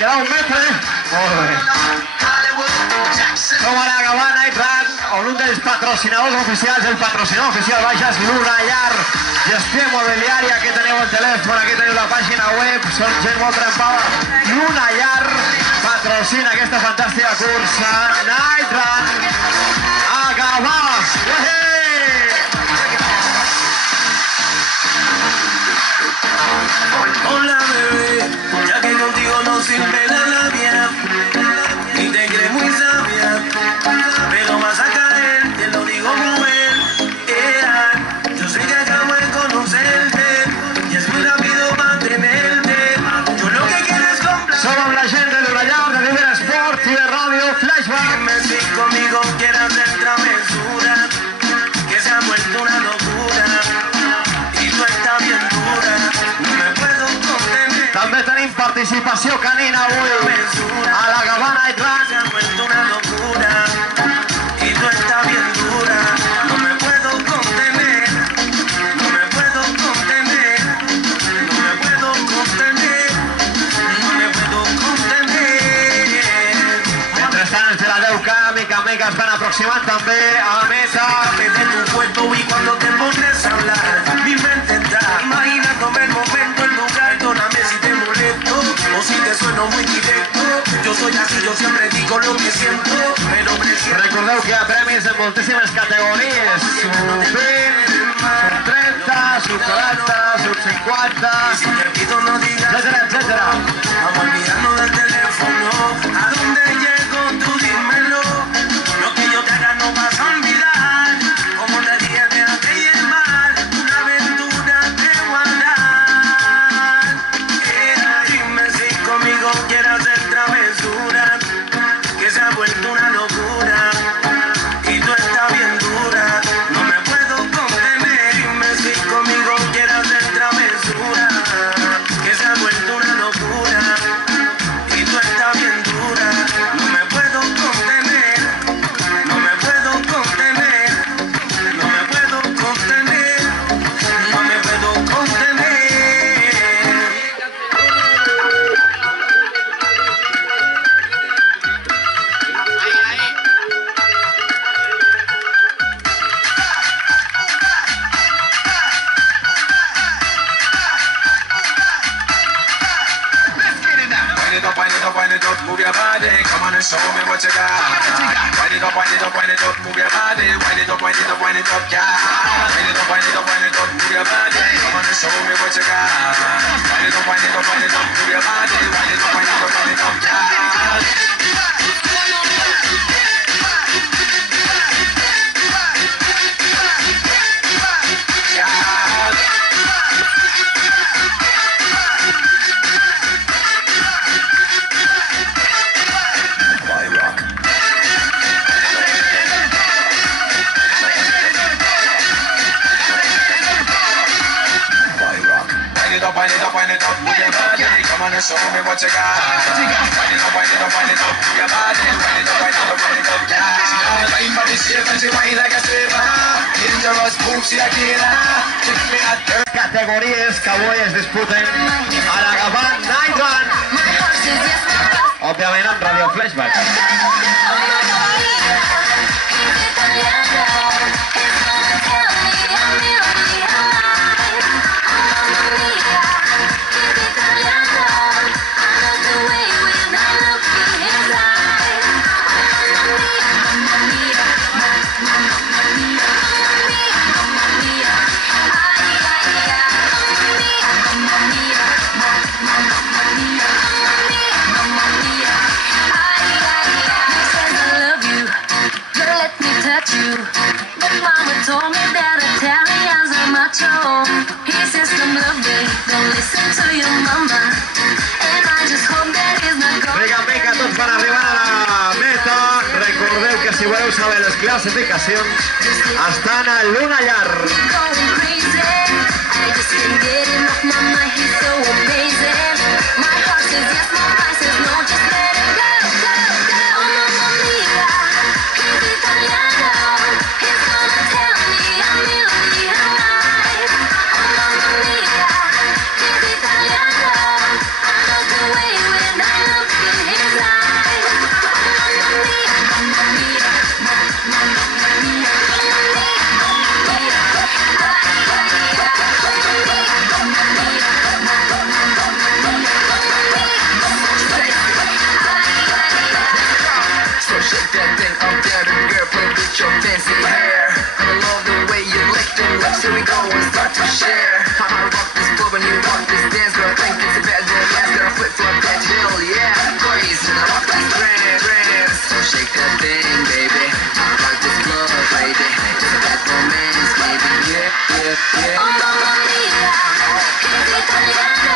Queda un metro, Molt bé. Som a la Gavà Night Run, un dels patrocinadors oficials, el patrocinador oficial, vaja, és Luna Llar, gestió immobiliària, aquí teniu el telèfon, aquí teniu la pàgina web, són gent molt trempada. Luna Llar patrocina aquesta fantàstica cursa Night Run a Gavà. Hola bebé, ya que contigo no sirve la labia y te crees muy sabia, pero vas a caer, te lo digo mujer. Yo sé que acabo de conocerte y es muy rápido mantenerte. Yo lo que quiero es comprar. Somos la gente de Luna Llar, de Líder Sport y de Radio Flashback. Dime si conmigo quieres hacer travesura, que se ha vuelto una locura y tú estás bien dura. No me puedo contener. També tenim participació canina avui a la Gavà Night Run. Se ha vuelto una locura y tú estás bien dura. No me puedo contener. No me puedo contener. No me puedo contener. No me puedo contener. Mentrestant, els de la 10K, mica en mica es van aproximant també a la meta. De tu cuerpo y cuando te pones a hablar, mi mente está imaginándome el momento, el lugar. Perdóname si te molesto o si te sueno muy directo. Yo soy así, yo siempre digo lo que siento, pero prefiero. Recordeu que hi ha premis en moltíssimes categories. Sub-20, sub-30, sub-40, sub-50, etcètera, etcètera. Vamos a olvidarnos del teléfono. ¿A dónde llego? Tú dímelo. Lo que yo te haga no vas a olvidar. Como te dije, déjate llevar. Una aventura te voy a dar. Dime si conmigo quieres hacer travesura, que se ha vuelto una locura y tú estás bien dura. No me puedo contener. Dime si conmigo quieres hacer travesura, que se ha vuelto una locura y tú estás bien dura. No me puedo contener. No me puedo contener. No me puedo contener. No me puedo contener. Wind it up, move your body. Come on and show me what you got. Wind it up, wind it up, wind it up, move your body. Wind it up, wind it up, wind it up, yeah. Wind it up, wind it up, wind it up, move your body. Come on and show me what you got. Wind it up, wind it up, wind it up, move your body. Wind it up, wind it up, wind it up, yeah. Wind it up, move your body. Come on and show me what you got. Wind it up, wind it up, wind it up, move your body. Wind it up, wind it up, wind it up, yeah. She got a fine body shape and she whine like a stripper. Dangerous move, she a killer. Check me at her. Categories que avui es disputen a la Gavà Night Run. Òbviament amb Radio Flashback. told me that Italians are macho. He says come love me, don't listen to your mama. And I just hope that is not going. Vinga, tots van arribar a la meta. Recordeu que si voleu saber les classificacions estan a l'una llar. Going crazy. I just can't get enough, mama, he's so amazing. My heart says yes, my mind says no, just let it go, go, go. Oh, mamma mia, he's Italiano. He's gonna tell me I'm really alive. Oh, mamma mia, he's Italiano. I love the way when I look in his eyes. Oh, mamma mia, mamma mia, mamma mia. So shake that thing up there, the girl, play with your fancy hair. I love the way you lick them lips, here we go and start to share. I rock this club and you rock this dance, girl, I think it's a bad girl, yes, girl, flip flop that hill, yeah. Crazy, and I rock this grand. So shake that thing, baby. I rock this club, baby. It's a bad romance, baby, yeah. Oh, mamma mia, he's Italiano.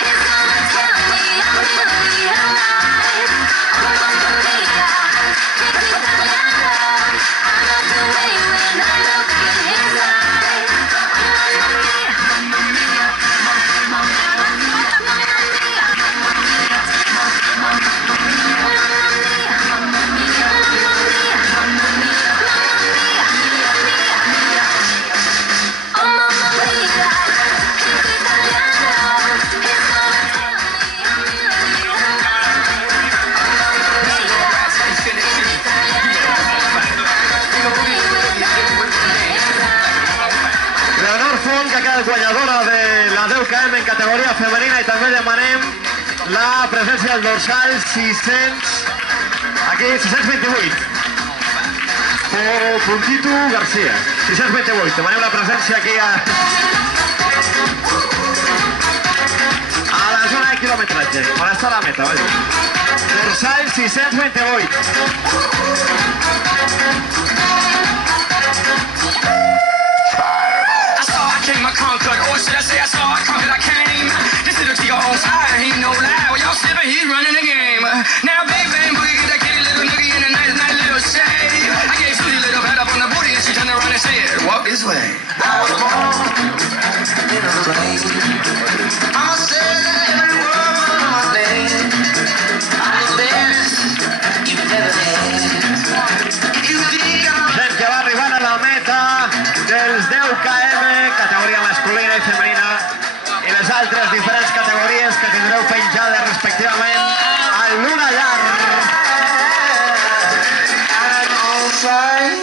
He's gonna tell me I'm really alive. Oh, mamma mia, he's Italiano. I love the way when I look in his eyes. Oh, mamma mia, mamma mia, oh, mamma mia, he's Italiano. He's gonna tell me I'm really alive. Leonor Font, que ha quedat guanyadora de la 10 km en categoria femenina, i també demanem la presència del dorsal 628. Puntito García, 628. Demanem la presència aquí a la zona de quilometratge, on està la meta, vaja. Dorsal 628. I saw I came, I conquered, or should I say I saw I conquered, I came. This little Chico on fire, he ain't no lie. Well, y'all slipping, he's running the game. Now big bang boogie, get that kitty little noogie in a nice little shade. I gave Susie a little pat up on the booty and she turned around and said, walk this way. I was born in a rain. I'ma say every word of my name. I'm the best you've ever had. You think I'm Gent que va arribant a la meta dels 10 km, categoria masculina i femenina, i les altres diferents categories que tindreu penjades respectivament a l'una llar. on fire.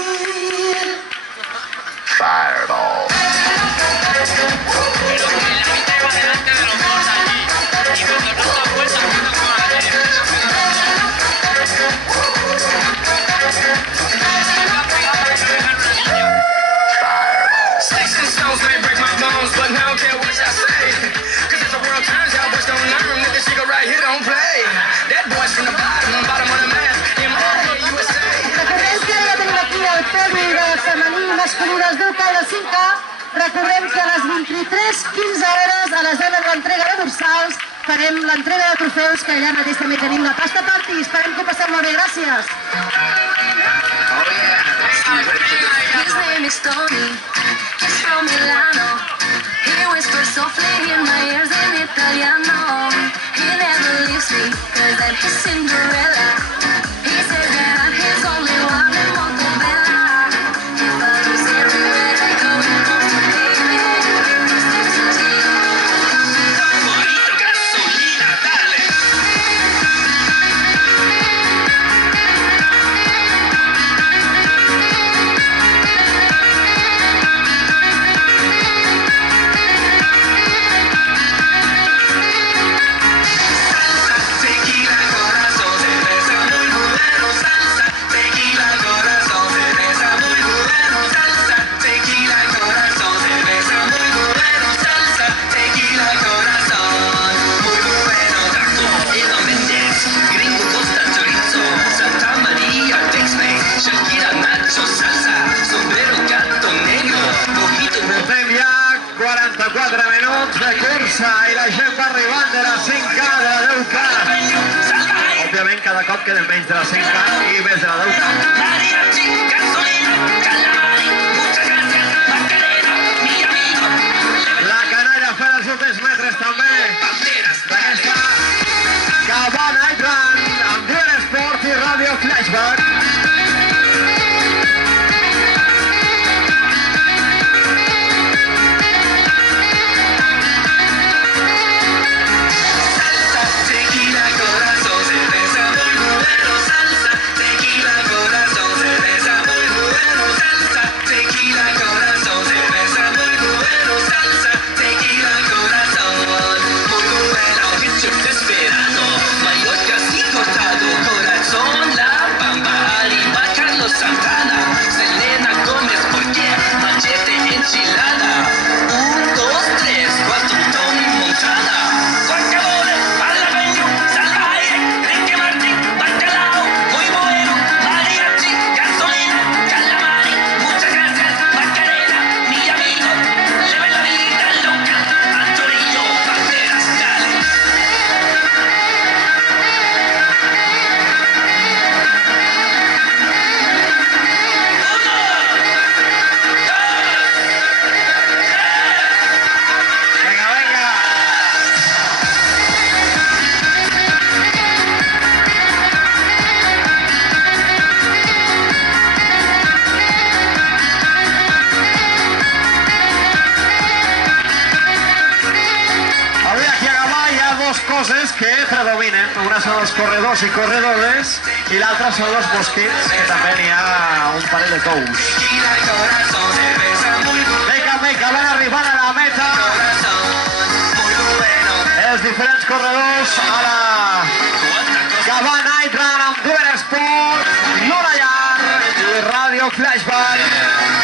Fireball. Sticks and stones may break my bones, but I don't care what y'all say. Cause as the world turns, y'all boys don't learn that this nigga right here don't play. That boy's from the bottom of the map. USA. Recordem que ja tenim aquí el podi de femení i masculí dels 10 K i del 5K. Recordem que a les 23:15 hores, a les 10 de l'entrega de dorsals, farem l'entrega de trofeus, que allà mateix també tenim la pasta party. Esperem que ho passem molt bé. Gràcies. His name is Tony. He's from Milano. He whispers softly in my ears in Italiano. He never leaves me, cause I'm his Cinderella. He says that I'm his only one in Montebella. He follows everywhere I go and wants to pay me. Gasolina, dale. Tequila, corazón, cerveza muy 44 minuts de cursa i la gent va arribant de la 5K, de la 10K. Òbviament, cada cop queden menys de la 5K i més de la 10K. La canalla fent els últims metres també d'aquesta Gavà Night Run amb Duel Sport i Radio Flashback. Coses que predominen, una són els corredors i corredores i l'altra són els mosquits, que també n'hi ha un parell de tous. Vinga, van arribant a la meta els diferents corredors a la Gavà Night Run amb Duel Sport, Luna Llar i Radio Flashback.